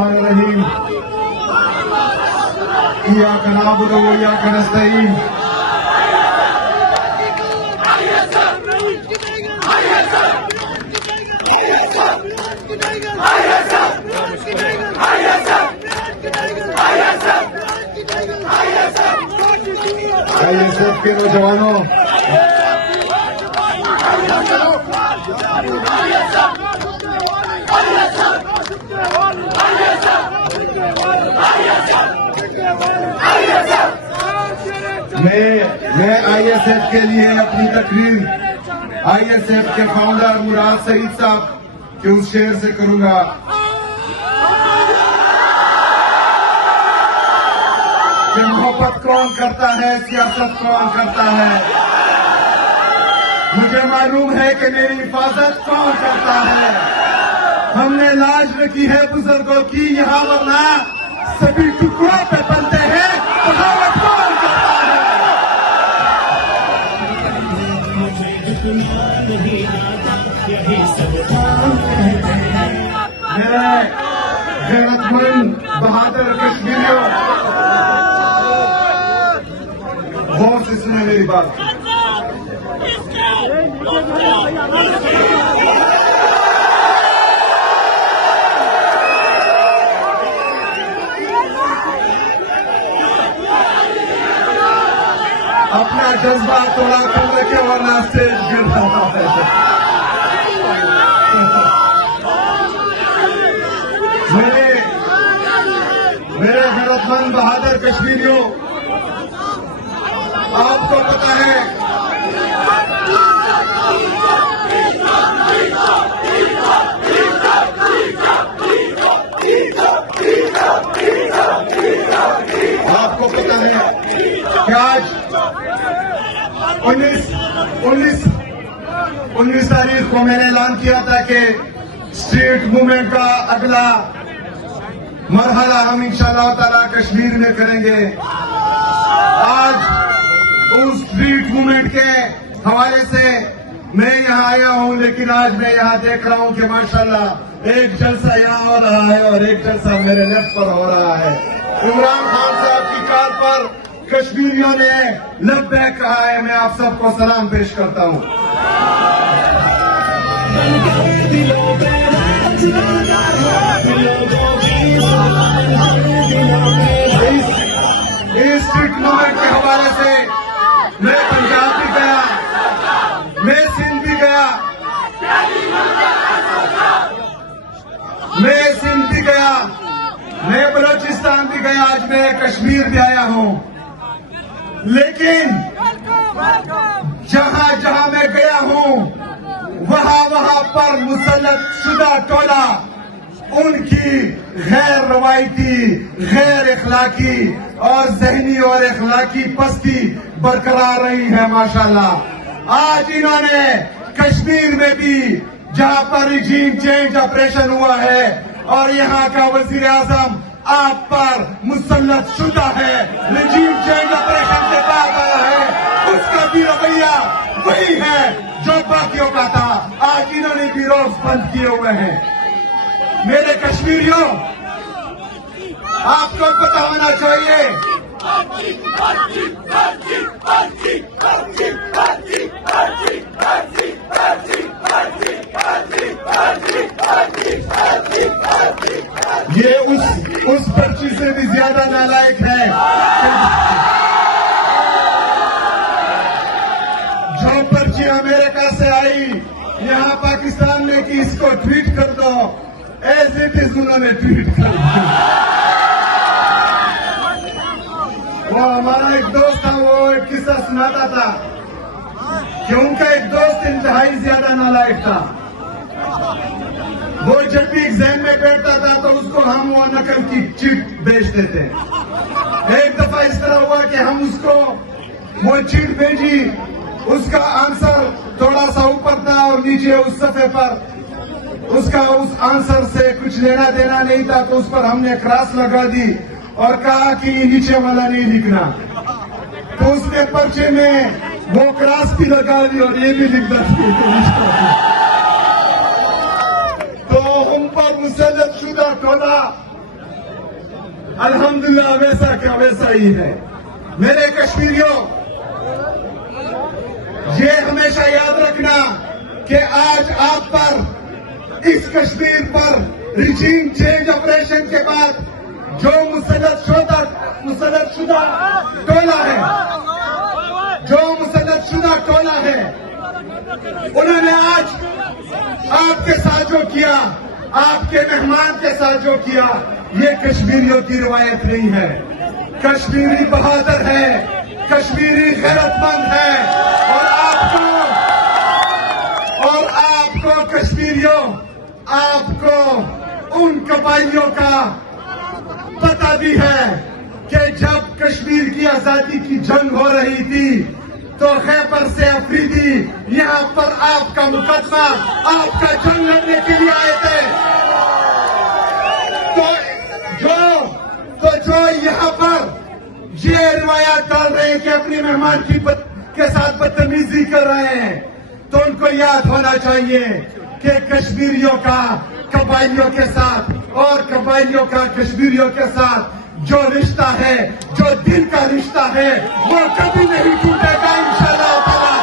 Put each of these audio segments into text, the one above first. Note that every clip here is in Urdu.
الرحمن الرحیم ایاک نعبد و ایاک نستعین ISF کے نوجوانوں میں ISF کے لیے اپنی تقریر ISF کے فاؤنڈر مراد سعید صاحب کے اس شعر سے کروں گا. کہ محبت کون کرتا ہے, سیاست کون کرتا ہے, مجھے معلوم ہے کہ میری حفاظت کون کرتا ہے. ہم نے لاج رکھی ہے بزرگوں کی یہاں, ورنہ سبھی ٹکڑوں پہ بنتے ہیں. بغاوت کون کرتا ہے؟ میرے غیرت مند بہادر کشمیریوں, غور سے سنیں میری بات. اپنا جذبہ تھوڑا کم رکھے ورنہ اسٹیج گر جاتا ہے. میرے غیرت مند بہادر کشمیریوں, آپ کو پتا ہے کہ آج 19 تاریخ کو میں نے اعلان کیا تھا کہ اسٹریٹ موومنٹ کا اگلا مرحلہ ہم انشاءاللہ تعالی کشمیر میں کریں گے. آج اس اسٹریٹ موومنٹ کے حوالے سے میں یہاں آیا ہوں, لیکن آج میں یہاں دیکھ رہا ہوں کہ ماشاءاللہ ایک جلسہ یہاں ہو رہا ہے اور ایک جلسہ میرے لیفٹ پر ہو رہا ہے. عمران خان صاحب کی کار پر کشمیریوں نے لبیک کہا ہے. میں آپ سب کو سلام پیش کرتا ہوں. اس اسٹریٹ موومنٹ کے حوالے سے میں پنجاب بھی گیا, میں سندھ بھی گیا, میں بلوچستان بھی گیا, آج میں کشمیر بھی آیا ہوں. لیکن جہاں جہاں میں گیا ہوں وہاں پر مسلط شدہ ٹولہ ان کی غیر روایتی, غیر اخلاقی اور ذہنی اور اخلاقی پستی برقرار رہی ہے. ماشاءاللہ آج انہوں نے کشمیر میں بھی جہاں پر ریجیم چینج آپریشن ہوا ہے اور یہاں کا وزیر اعظم آپ پر مسلط شدہ ہے, ریجیم چینج آپریشن کے بعد آیا ہے, اس کا بھی رویہ وہی ہے جو باقیوں کا تھا. آج انہوں نے بھی روز بند کیے ہوئے ہیں. میرے کشمیریوں, آپ کو پتا ہونا چاہیے یہ اس پرچی سے بھی زیادہ نالائق ہے جو پرچی امریکہ سے آئی یہاں پاکستان میں کی, اس کو ٹویٹ کر دو. ایز اٹ از انہوں نے ٹویٹ کر دیا. وہ ہمارا ایک دوست تھا, وہ ایک قصہ سناتا تھا کہ ان کا ایک دوست انتہائی زیادہ نالائق تھا. وہ جب بھی ایگزام میں بیٹھتا تھا تو اس کو ہم وہ نقل کی چیٹ بھیجتے تھے. ایک دفعہ اس طرح ہوا کہ ہم اس کو وہ چیٹ بھیجی, اس کا آنسر تھوڑا سا اوپر تھا اور نیچے اس صفحے پر اس کا اس آنسر سے کچھ لینا دینا نہیں تھا, تو اس پر ہم نے کراس لگا دی اور کہا کہ یہ نیچے والا نہیں لکھنا. تو اس نے پرچے میں وہ کراس بھی لگا دی اور یہ بھی لکھ دی. تو ان پر مسلط شدہ ٹولہ الحمدللہ ویسا کیا ویسا ہی ہے. میرے کشمیریوں، یہ ہمیشہ یاد رکھنا کہ آج آپ پر اس کشمیر پر ریجیم چینج آپریشن کے بعد جو مسلط شدہ ٹولہ ہے انہوں نے آج آپ کے ساتھ جو کیا، آپ کے مہمان کے ساتھ جو کیا، یہ کشمیریوں کی روایت نہیں ہے. کشمیری بہادر ہے، کشمیری غیرت مند ہے، اور آپ کو کشمیریوں، آپ کو ان قبائلیوں کا پتہ بھی ہے کہ جب کشمیر کی آزادی کی جنگ ہو رہی تھی تو خیبر سے افریدی یہاں پر آپ کا مقدمہ، آپ کا جنگ لڑنے کے لیے آئے تھے. تو جو یہاں پر یہ روایات ڈال رہے ہیں کہ اپنے مہمان کے ساتھ بدتمیزی کر رہے ہیں، تو ان کو یاد ہونا چاہیے کہ کشمیریوں کا قبائلیوں کے ساتھ اور قبائلیوں کا کشمیریوں کے ساتھ جو رشتہ ہے، جو دل کا رشتہ ہے، وہ کبھی نہیں ٹوٹے گا انشاءاللہ تعالی.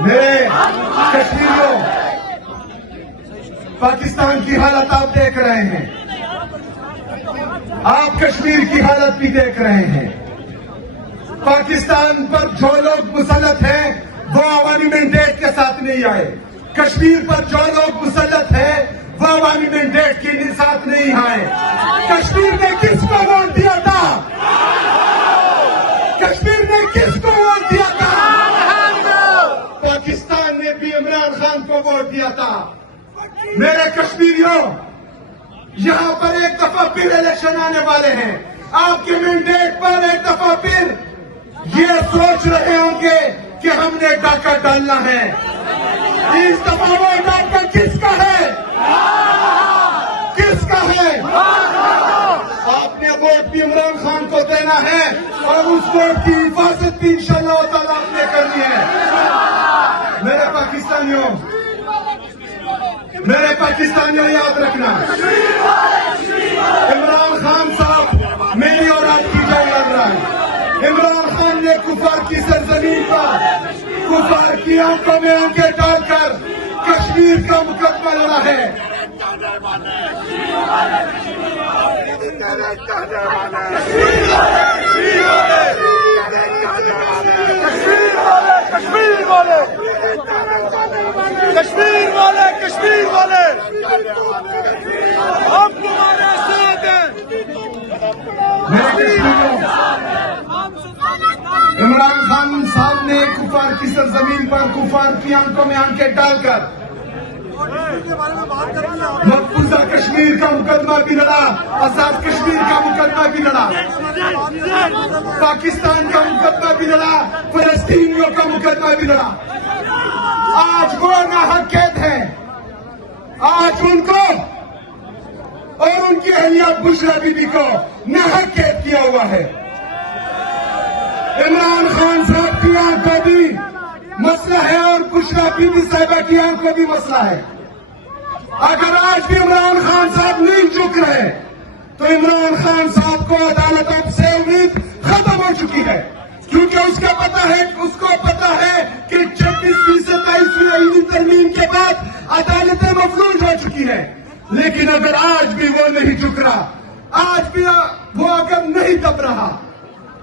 میرے کشمیریوں، پاکستان کی حالت آپ دیکھ رہے ہیں، آپ کشمیر کی حالت بھی دیکھ رہے ہیں. پاکستان پر جو لوگ مسلط ہیں وہ عوامی مینڈیٹ کے ساتھ نہیں آئے. کشمیر پر جو لوگ مسلط ہیں وہ عوامی مینڈیٹ کے ساتھ نہیں آئے. کشمیر نے کس کو ووٹ دیا تھا؟ کشمیر نے کس کو ووٹ دیا تھا؟ پاکستان نے بھی عمران خان کو ووٹ دیا تھا. میرے کشمیریوں، یہاں پر ایک دفعہ پھر الیکشن آنے والے ہیں. آپ کے مینڈیٹ پر ایک دفعہ پھر یہ سوچ رہے ہوں گے کہ ہم نے ڈاکہ ڈالنا ہے. اس دفعہ وہ ڈاکہ کس کا ہے؟ کس کا ہے؟ آپ نے ووٹ بھی عمران خان کو دینا ہے اور اس ووٹ کی حفاظت بھی انشاءاللہ تعالیٰ آپ نے کرنی ہے. میرے پاکستانیوں یاد رکھنا، عمران خان صاحب میری اور آپ کی جنگ لڑ رہا ہے. عمران خان نے کفار کی سرزمین پر کفار کی آنکھوں میں آنکھیں ڈال کر کشمیر کا مقدمہ لڑا ہے. کشمیر والے ہم تمہارے ساتھ ہیں. عمران خان صاحب نے کفار کی سرزمین پر کفار کی آنکھوں میں آنکھیں ڈال کر مقبوضہ کشمیر کا مقدمہ بھی لڑا، آزاد کشمیر کا مقدمہ بھی لڑا، پاکستان کا مقدمہ بھی لڑا، فلسطینیوں کا مقدمہ بھی لڑا. آج وہ ناحق قید ہیں. آج ان کو اور ان کی اہلیہ بشرا بی بی کو ناحق قید کیا ہوا ہے. عمران خان صاحب کی آنکھ کو بھی مسئلہ ہے اور بشرا بی بی صاحبہ کی آنکھ کو بھی مسئلہ ہے. اگر آج بھی عمران خان صاحب نہیں جھک رہے تو عمران خان صاحب کو عدالت اب سے امید ختم ہو چکی ہے، کیونکہ اس کو پتا ہے کہ 36 سے 23 آئینی ترمیم کے بعد عدالتیں مفلوج ہو چکی ہیں. لیکن اگر آج بھی وہ نہیں جھک رہا، آج بھی وہ اگر نہیں دب رہا،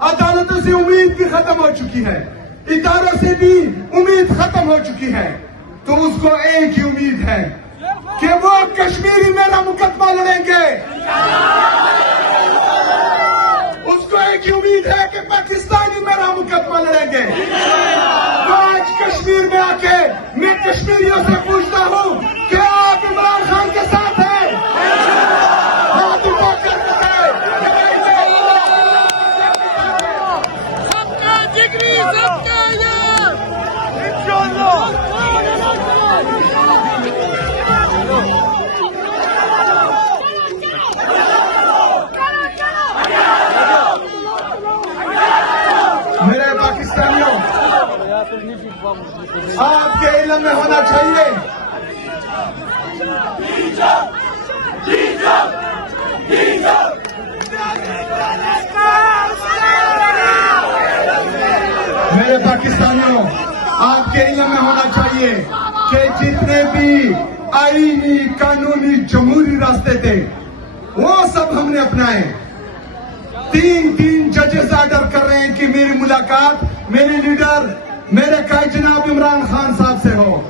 عدالتوں سے امید بھی ختم ہو چکی ہے، اداروں سے بھی امید ختم ہو چکی ہے، تو اس کو ایک ہی امید ہے کہ وہ کشمیری میرا مقدمہ لڑیں گے. اس کو ایک ہی امید ہے کہ پاکستانی میرا مقدمہ لڑیں گے. تو آج کشمیر میں آ کے میں کشمیریوں سے پوچھتا ہوں کہ آپ عمران خان کے ساتھ ہیں؟ ہاتھ اٹھا کر بتائیں. سب کا جگری، سب کا یار انشاءاللہ. آپ کے علم میں ہونا چاہیے میرے پاکستانیوں، آپ کے علم میں ہونا چاہیے کہ جتنے بھی آئینی قانونی جمہوری راستے تھے وہ سب ہم نے اپنائے. تین ججز آرڈر کر رہے ہیں کہ میری ملاقات میرے لیڈر میرے قائد جناب عمران خان صاحب سے ہو.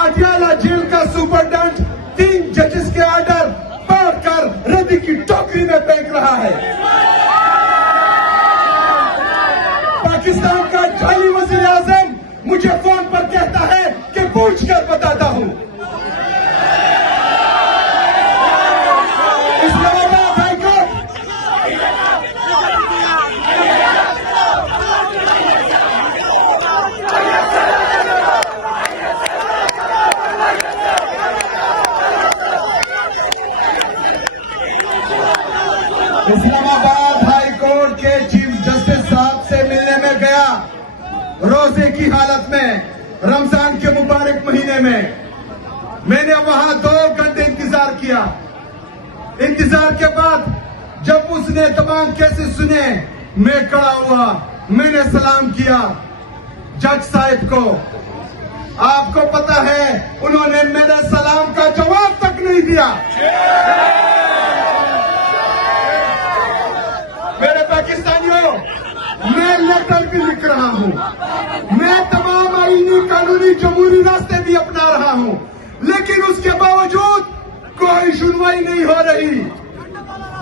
اڈیالہ جیل کا سپرڈنٹ 3 ججز کے آرڈر پڑھ کر ردی کی ٹوکری میں پھینک رہا ہے. پاکستان کا جعلی وزیر اعظم مجھے فون پر کہتا ہے کہ پوچھ کر بتاتا ہوں. اسلام آباد ہائی کورٹ اسلام آباد ہائی کورٹ کے چیف جسٹس صاحب سے ملنے میں گیا. روزے کی حالت میں رمضان کے مبارک مہینے میں نے وہاں 2 گھنٹے انتظار کیا. انتظار کے بعد جب اس نے تمام کیسز سنے میں کھڑا ہوا, میں نے سلام کیا جج صاحب کو. آپ کو پتا ہے انہوں نے میرے سلام کا جواب تک نہیں دیا. میرے پاکستانیوں, میں لیٹر بھی لکھ رہا ہوں, میں تمام آئینی قانونی جمہوری راستے بھی اپنا رہا ہوں, لیکن اس کے باوجود کوئی سنوائی نہیں ہو رہی.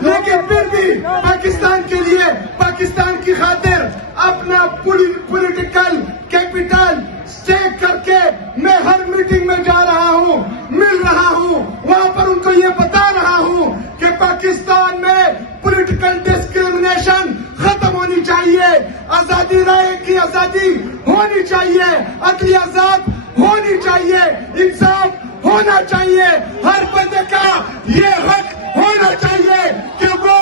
لیکن پھر بھی پاکستان کے لیے, پاکستان کی خاطر اپنا پولیٹیکل کیپٹل اسٹیک کر کے میں ہر میٹنگ میں جا رہا ہوں, مل رہا ہوں, وہاں پر ان کو یہ بتا رہا ہوں کہ پاکستان میں پولیٹیکل ڈسکریمنیشن ختم ہونی چاہیے, آزادی رائے کی آزادی ہونی چاہیے, عدلی آزاد ہونی چاہیے, انصاف ہونا چاہیے, ہر بندے کا یہ حق ہونا چاہیے کہ وہ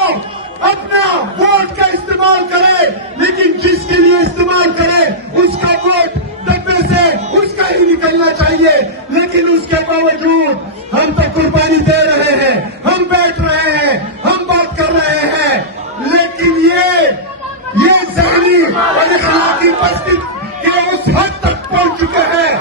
اپنا ووٹ کا استعمال کرے, لیکن جس کے لیے استعمال کرے اس کا ووٹ ڈبے سے اس کا ہی نکلنا چاہیے. لیکن اس کے باوجود ہم تو قربانی دے رہے ہیں, ہم بیٹھ رہے ہیں, ہم بات کر رہے ہیں, لیکن یہ ذہنی اور اخلاقی پستی کے اس حد تک پہنچ چکے ہیں.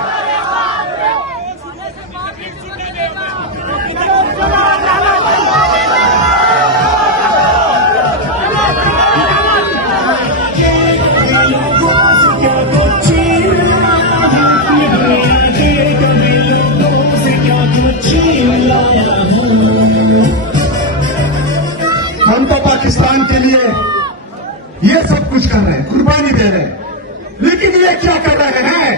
ہم تو پاکستان کے لیے یہ سب کچھ کر رہے ہیں, قربانی دے رہے ہیں, لیکن یہ کیا کر رہے ہیں؟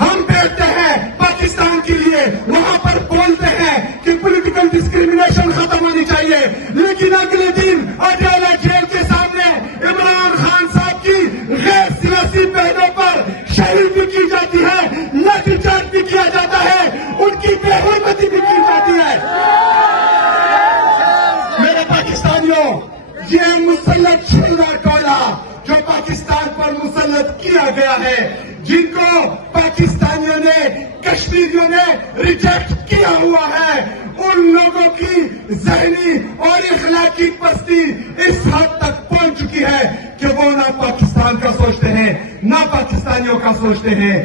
ہم بیٹھتے ہیں پاکستان کے لیے, وہاں پر بولتے ہیں کہ پولیٹیکل ڈسکریمنیشن ختم ہونی چاہیے, لیکن اگلے دن اڈیالہ جیل کے سامنے عمران خان صاحب کی غیر سیاسی بہنوں پر شہید بھی کی جاتی ہے, لاٹھی چارج بھی کیا جاتا ہے, ان کی بے حرمتی بھی کی جاتی ہے. میرے پاکستانیوں, یہ مسلط چھیڑا ٹولا جو پاکستان پر مسلط کیا گیا ہے, جن کو پاکستانیوں نے, کشمیریوں نے ریجیکٹ کیا ہوا ہے, ان لوگوں کی ذہنی اور اخلاقی پستی اس حد تک پہنچ چکی ہے کہ وہ نہ پاکستان کا سوچتے ہیں نہ پاکستانیوں کا سوچتے ہیں.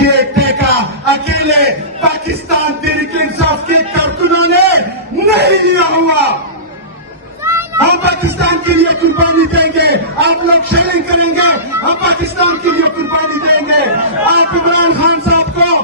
یہ ٹیکا اکیلے پاکستان تحریک انصاف کے کارکنوں نے نہیں لیا ہوا. ہم پاکستان کے لیے قربانی دیں گے, آپ لوگ شیئرنگ کریں گے, ہم پاکستان کے لیے قربانی دیں گے. آپ عمران خان صاحب کو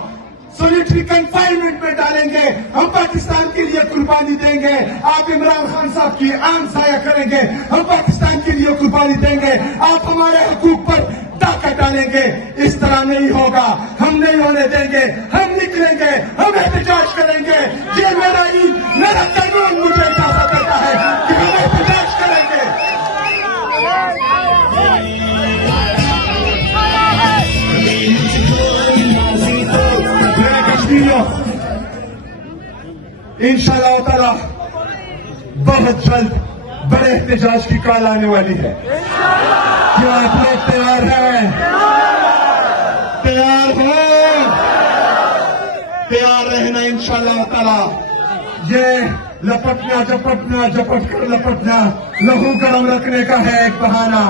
سولیٹری کنفائنمنٹ میں ڈالیں گے, ہم پاکستان کے لیے قربانی دیں گے. آپ عمران خان صاحب کی آن سایہ کریں گے, ہم پاکستان کے لیے قربانی دیں گے. آپ ہمارے حقوق پر ڈاکہ ڈالیں گے. اس طرح نہیں ہوگا, ہم نہیں ہونے دیں گے, ہم نکلیں گے, ہم احتجاج کریں گے. یہ میرا قانون مجھے اجازت دیتا ہے کہ ہم احتجاج کریں گے. میرے کشمیریوں, انشاءاللہ تعالی بہت جلد بڑے احتجاج کی کال آنے والی ہے. کیا آپ لوگ تیار ہیں؟ یہ لپٹنا جپٹنا جپٹ کر لپٹنا لہو گرم رکھنے کا ہے ایک بہانہ،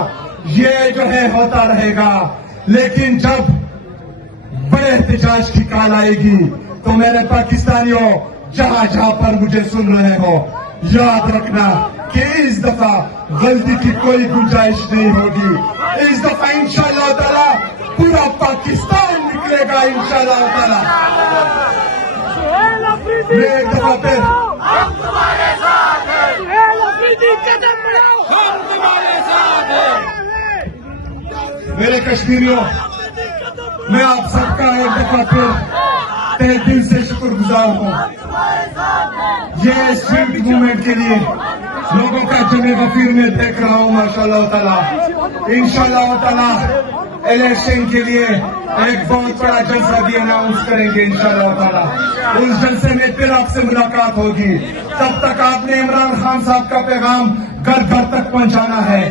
یہ جو ہے ہوتا رہے گا. لیکن جب بڑے احتجاج کی کال آئے گی تو میرے پاکستانیوں جہاں جہاں پر مجھے سن رہے ہو، یاد رکھنا کہ اس دفعہ غلطی کی کوئی گنجائش نہیں ہوگی. اس دفعہ انشاءاللہ تعالیٰ پورا پاکستان نکلے گا انشاءاللہ تعالیٰ. میں ایک دفعہ پھر ہم تمہارے ساتھ ہیں. سہیل افریدی قدم بڑھاؤ. ہم تمہارے ساتھ ہیں. میرے کشمیریوں، میں آپ سب کا ایک دفعہ پھر تہہ دل سے شکر گزار ہوں. یہ اسٹریٹ موومنٹ کے لیے لوگوں کا جمع غفیر میں دیکھ رہا ہوں ماشاءاللہ تعالیٰ. انشاءاللہ تعالیٰ الیکشن کے لیے ایک بہت بڑا جلسہ بھی اناؤنس کریں گے انشاءاللہ تعالیٰ. اس جلسے میں پھر آپ سے ملاقات ہوگی. تب تک آپ نے عمران خان صاحب کا پیغام گھر گھر تک پہنچانا ہے.